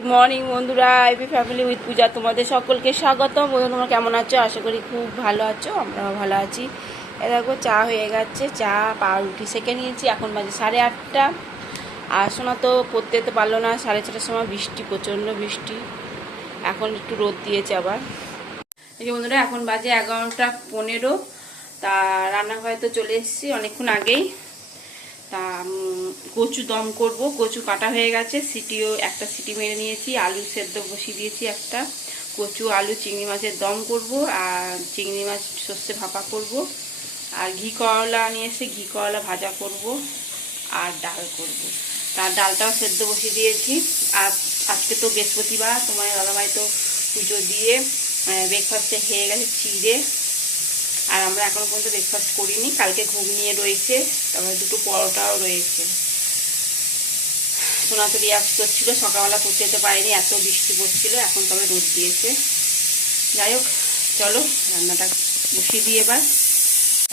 Good morning বন্ধুরা, AB family with পূজা তোমাদের সকলকে স্বাগত। বন্ধুরা তোমরা কেমন আছো? আশা করি খুব ভালো আছো, আমরাও ভালো আছি। এ দেখো চা হয়ে গেছে, চা পাউরুটি সেঁকে নিয়েছি। এখন বাজে 8:30। আর শোনা তো পড়তে যেতে পারলো না, 6:30টার সময় বৃষ্টি, প্রচণ্ড বৃষ্টি। এখন একটু রোদ দিয়েছে আবার। এই যে বন্ধুরা এখন বাজে 11:15। তা রান্নাঘরে তো চলে এসেছি অনেকক্ষণ আগেই। তা কচু দম করব। কচু কাটা হয়ে গেছে, একটা সিটি মেরে নিয়েছি। আলু সেদ্ধ বসিয়ে দিয়েছি একটা। কচু আলু চিংড়ি মাছের দম করব, আর চিংড়ি মাছ সর্ষে ভাপা করব, আর ঘি করলা নিয়ে এসে ঘি করলা ভাজা করব, আর ডাল করব। তার ডালটাও সেদ্ধ বসিয়ে দিয়েছি। আর আজকে তো বৃহস্পতিবার, তোমার দাদাভাই তো পুজো দিয়ে ব্রেকফাস্টে খেয়ে গেছে চিড়ে। আর আমরা এখনো পর্যন্ত ব্রেকফাস্ট করিনি। কালকে ঘুগনিয়ে রয়েছে, তারপরে দুটো পরোটাও রয়েছে। সোনা তো রিয়াজ করছিল, সকালবেলা পৌঁছে যেতে পারিনি, এত বৃষ্টি পড়ছিল। এখন তবে রোদ দিয়েছে। যাই হোক, চলো রান্নাটা বসিয়ে দিই এবার।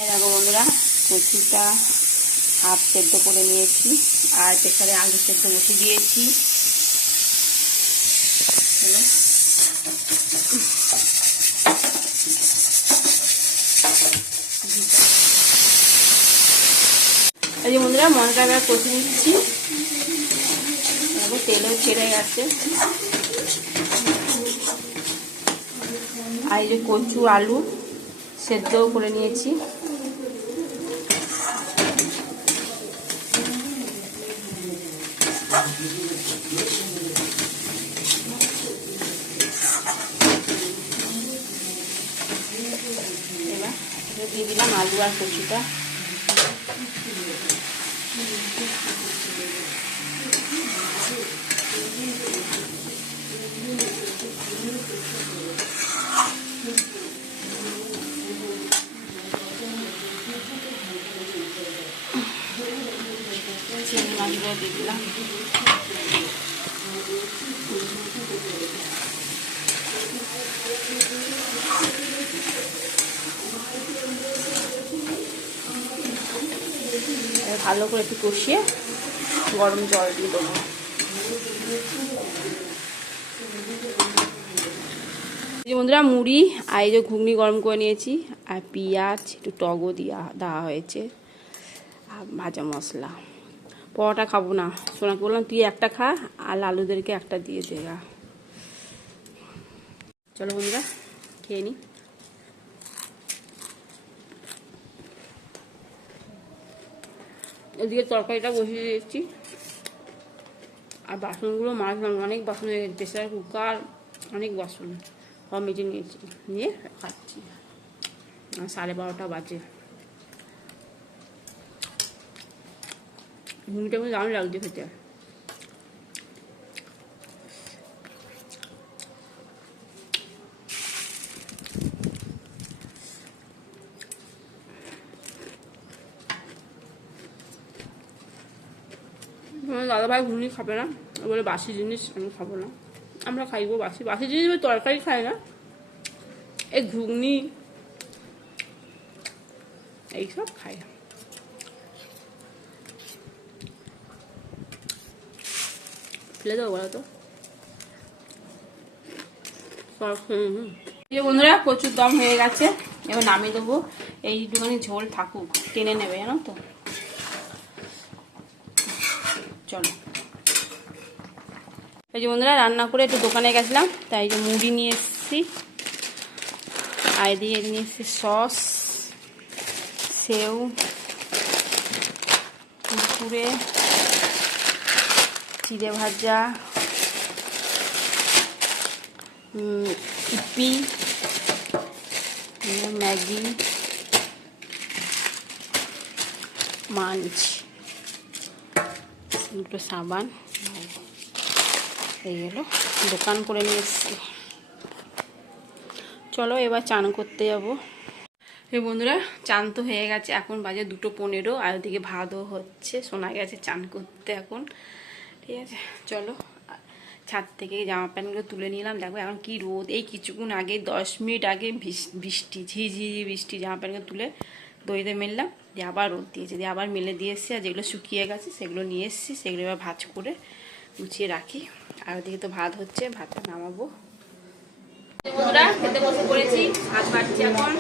দেখো বন্ধুরা, কচুটা হাফ সেদ্ধ করে নিয়েছি, আর প্রেসারে আলু সেদ্ধ বসিয়ে দিয়েছি। এই যে বন্ধুরা মশলা এবার কষে নিচ্ছি। তেলও ছেড়ে গেছে। আর এই যে কচু আলু সেদ্ধও করে নিয়েছি। এবার দিয়ে দিলাম আলু আর কচুটা। চিংড়ি মাছগুলো দিয়ে দিলাম। ভালো করে একটু কষিয়ে গরম জল দিয়ে দেবো। বন্ধুরা মুড়ি আর এই যে ঘুগনি গরম করে নিয়েছি, আর পেঁয়াজ একটু টগও দেওয়া হয়েছে, আর ভাজা মশলা। পরোটা খাবো না, সোনাকে বললাম তুই একটা খা, আর লালুদেরকে একটা দিয়ে দেগা। চলো বন্ধুরা খেয়ে নি। এদিকে তরকারিটা বসিয়ে দিয়েছি, আর বাসনগুলো অনেক বাসন হয়ে গেছে। প্রেসার কুকার অনেক বাসন সব মেজে নিয়েছি, নিয়ে খাচ্ছি। 12:30 বাজে। ঘুমিটা কিন্তু দারুণ লাগছে খেতে। দাদাভাই ঘুগনি খাবে না, বলে বাসি জিনিস আমি খাবো না। আমরা খাইবো বাসি বাসি জিনিস, তরকারি খাই না, এই ঘুগনি এইসব খাই। ফেলে দেবো বলো তো। বন্ধুরা প্রচুর দম হয়ে গেছে, এবার নামিয়ে দেবো। এইটুখানি ঝোল থাকুক, টেনে নেবে জানো তো। চলো। এই যে বন্ধুরা রান্না করে একটু দোকানে গেছিলাম, তাই যে মুড়ি নিয়ে এসেছি, আর দিয়ে নিয়ে এসেছি সস, সেও, কুরকুরে, চিড়ে ভাজা, ইপি, ম্যাগি, মাঞ্চ, দুটো সাবান, এইগুলো দোকান করে নিয়ে এসেছি। চলো এবার চান করতে যাবো। এই বন্ধুরা চান তো হয়ে গেছে, এখন বাজে 2:15, আর ওদিকে ভাতও হচ্ছে। শোনা গেছে চান করতে এখন। ঠিক আছে চলো, ছাদ থেকে জামা প্যান্টগুলো তুলে নিলাম। দেখো এখন কি রোদ, এই কিছুক্ষণ আগে 10 মিনিট আগে বৃষ্টি, ঝিঝিঝি বৃষ্টি। জামা প্যান্টগুলো তুলে দড়িতে মেললাম, দিয়ে আবার রোদ দিয়েছে, দিয়ে আবার মেলে দিয়ে এসেছি। আর যেগুলো শুকিয়ে গেছে সেগুলো নিয়ে এসেছি, সেগুলো এবার ভাঁজ করে গুছিয়ে রাখি। আর ওদিকে তো ভাত হচ্ছে, ভাতটা নামাবো। বন্ধুরা খেতে বসে পড়েছি, ভাত বাড়ছি এখন।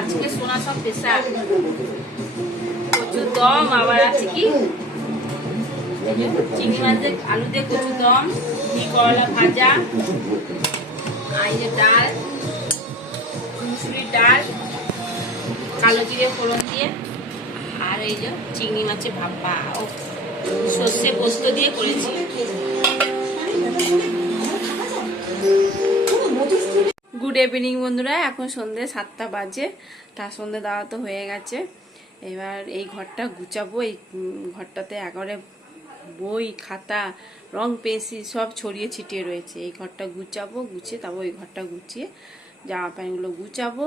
আজকে সোনা সব স্পেশাল, কচুর দম, আবার আছে কি চিংড়ি মাছের আলু দিয়ে কচুর দম, ঘি করলা ভাজা, আর এই যে ডাল, মুসুরির ডাল কালো জিরে ফোড়ন দিয়ে, আর এই যে চিংড়ি মাছের ভাপা ও সর্ষে পোস্ত দিয়ে করেছি। গুড ইভিনিং বন্ধুরা, এখন সন্ধ্যে 7টা বাজে। তার সন্ধ্যে দেওয়া তো হয়ে গেছে। এবার এই ঘরটা গুছাবো। এই ঘরটাতে একবারে বই খাতা রং পেন্সিল সব ছড়িয়ে ছিটিয়ে রয়েছে। এই ঘরটা গুছাবো, গুছিয়ে তারপর ওই ঘরটা গুছিয়ে জামা প্যান্টগুলো গুছাবো।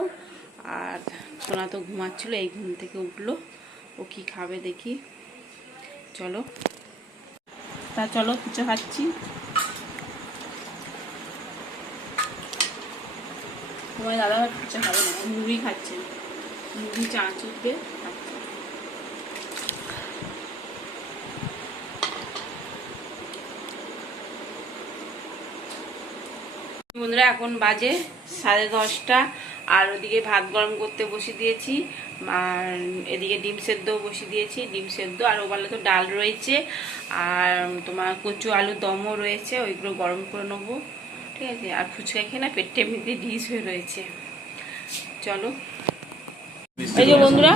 আর সোনা তো ঘুমাচ্ছিল, এই ঘুম থেকে উঠলো। ও কি খাবে দেখি, চলো কিছু খাচ্ছি। তোমার দাদা কিছু খাবে না, মুড়ি খাচ্ছে, মুড়ি চানাচুর দিয়ে খাচ্ছে। বন্ধুরা এখন বাজে 10:30, আর ওদিকে ভাত গরম করতে বসিয়ে দিয়েছি, আর এদিকে ডিম সেদ্ধ বসিয়ে দিয়েছি, ডিম সেদ্ধ। আর ওবেলা তো ডাল রয়েছে, আর তোমার কচু আলু দমও রয়েছে, ওইগুলো গরম করে নেবো, ঠিক আছে। আর ফুচকা খেয়ে না পেটটা এমনিতে ডিস হয়ে রয়েছে। চলো, এই যে বন্ধুরা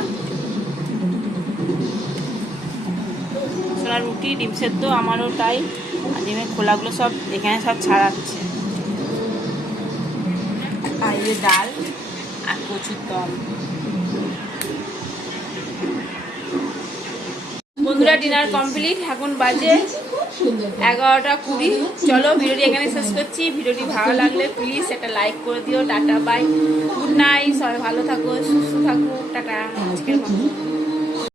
সোনার রুটি, ডিম সেদ্ধ, আমারও তাই। আর ডিমের খোলাগুলো সব এখানে সব ছাড়াচ্ছে। আর এই যে ডাল আর কচুর দম। বন্ধুরা ডিনার কমপ্লিট, এখন বাজে 11:20। চলো ভিডিওটি এখানে শেষ করছি। ভিডিওটি ভালো লাগলে প্লিজ একটা লাইক করে দিও। টাটা বাই, গুড নাইট, সবাই ভালো থাকো, সুস্থ থাকো, টাটা আজকের মতো।